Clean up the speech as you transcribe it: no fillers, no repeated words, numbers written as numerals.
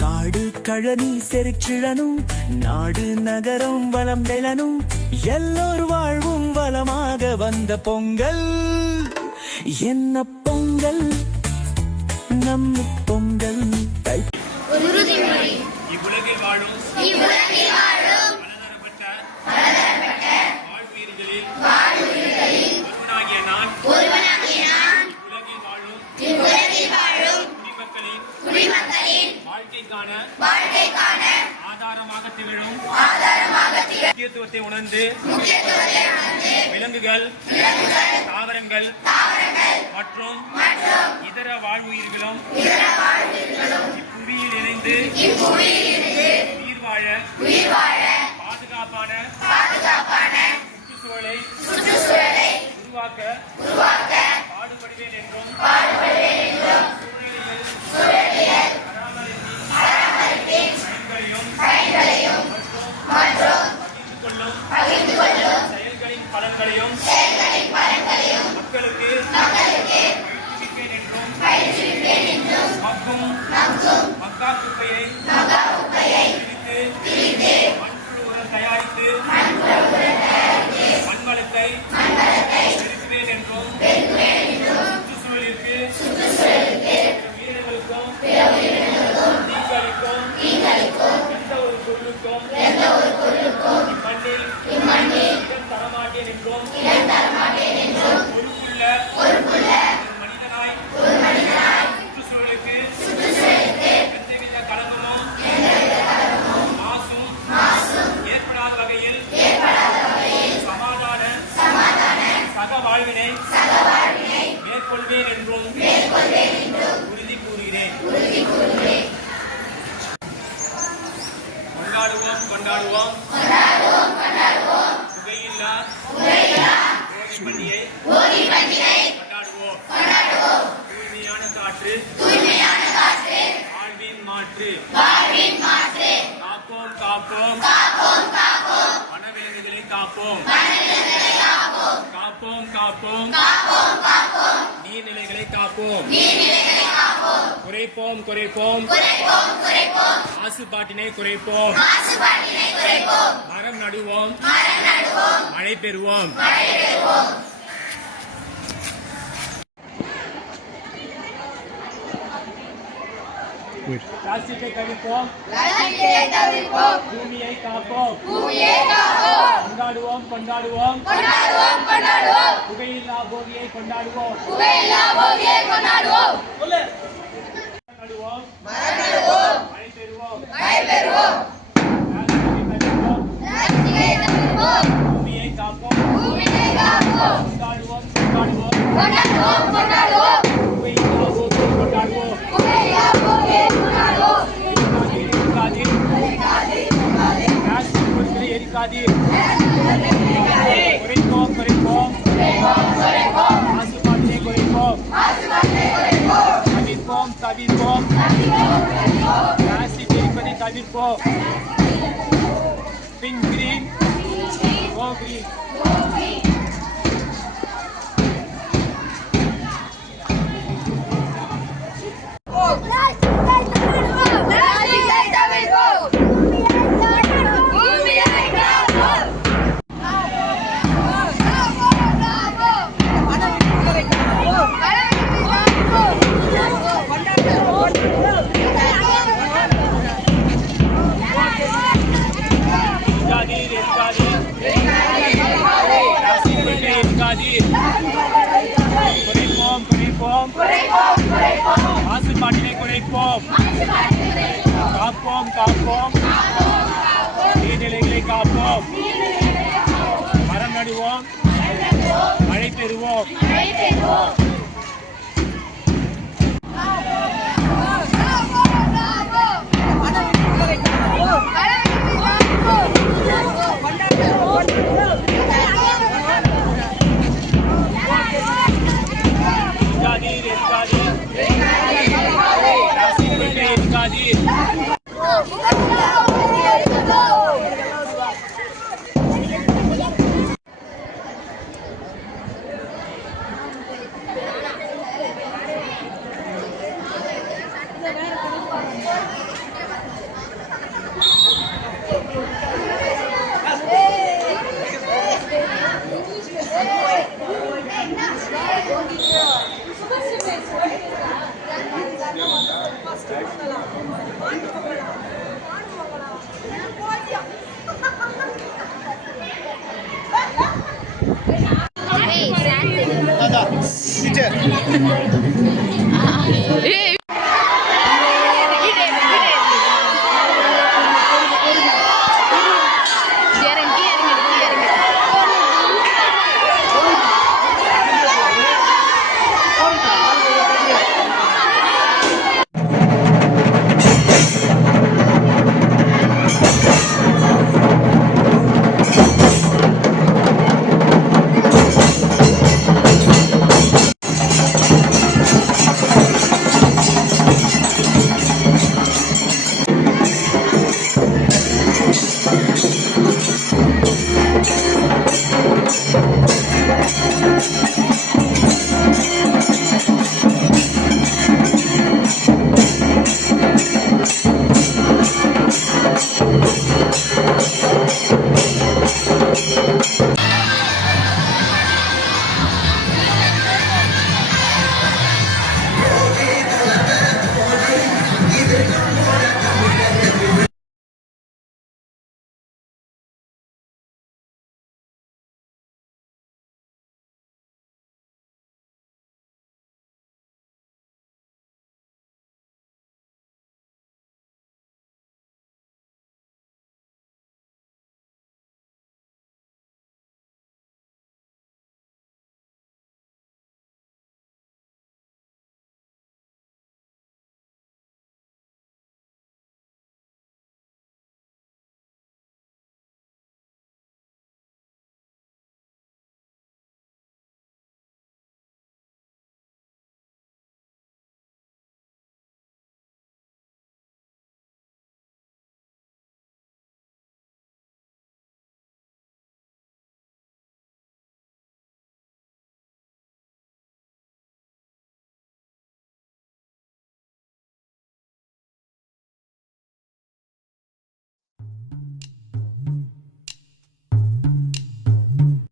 காடு கழனி செருச்சிழனும் நாடு நகரம் வளம் வெலனும் எல்லோர் வாழ்வும் வளமாக வந்த பொங்கல் என்ன பொங்கல் நம்ம பொங்கல். இவ்வுலகில் வாழும் வாழ்வுயிர்களில் ஒருவனாகிய நான் இவ்வுலகில் வாழும் குடிமக்களின் வாழ்க்கைக்கான ஆதாரமாக திகழும் முக்கியத்துவத்தை உணர்ந்து விலங்குகள், தாவரங்கள் மற்றும் இதர வாழ்வுயிர்களும் இப்புவியில் இணைந்து உயிர் வாழ பாதுகாப்பான சுற்றுச்சூழலை உருவாக்க பாடுபடுவேன் என்றும் சூழலியல் பயன்களையும் மற்றும் பகிர்ந்து கொள்ளும் செயல்களின் பலன்களையும் மக்களுக்கு பயிற்றுவிப்பேன் என்றும் மக்கா குப்பையை பிரித்து மண்புழு உரம் தயாரித்து மண்வளத்தை பெருக்குவேன் என்றும் சுற்றுச்சூழலிற்கு உயிரினங்களுக்கும் தீங்கு எந்த ஒரு பொருளுக்கும் இம்மண்ணில் இடம் தரமாட்டேன் என்றும் பொறுப்புள்ள ஒரு மனிதனாய் சுற்றுச்சூழலுக்கு எந்தவித களங்கமும் மாசும் ஏற்படாத வகையில் சமாதான சக வாழ்வினை மேற்கொள்வேன் என்றும் உறுதி கூறுகிறேன். கொண்டாடுவோம் புகையில்லா போகி பண்டிகை கொண்டாடுவோம். தூய்மையான காற்று வாழ்வின் மாற்று. காப்போம் வனவிலங்குகளை காப்போம். நீர்நிலைகளை காப்போம். குறைப்போம் மாசுபாட்டினை குறைப்போம். மரம் நடுவோம், மழை பெறுவோம். பிளாஸ்டிக்கை தவிர்ப்போம், பூமியை காப்போம். கொண்டாடுவோம் புகையில்லா போகியை கொண்டாடுவோம். மழை பெறுவோம். பூமியை காப்போம். கொண்டாடுவோம் புகையில்லா போகியை கொண்டாடுவோம். பிளாஸ்டிக் பொருட்களை எரிக்காதீர். குறைப்போம் மாசுபாட்டினை குறைப்போம். தவிர்ப்போம் பிளாஸ்டிக் எரிப்பதை தவிர்ப்போம். Think green, go green. மாசுபாட்டினை குறைப்போம். காப்போம் நீர்நிலைகளை காப்போம். மரம் நடுவோம், மழை பெறுவோம். ஏய்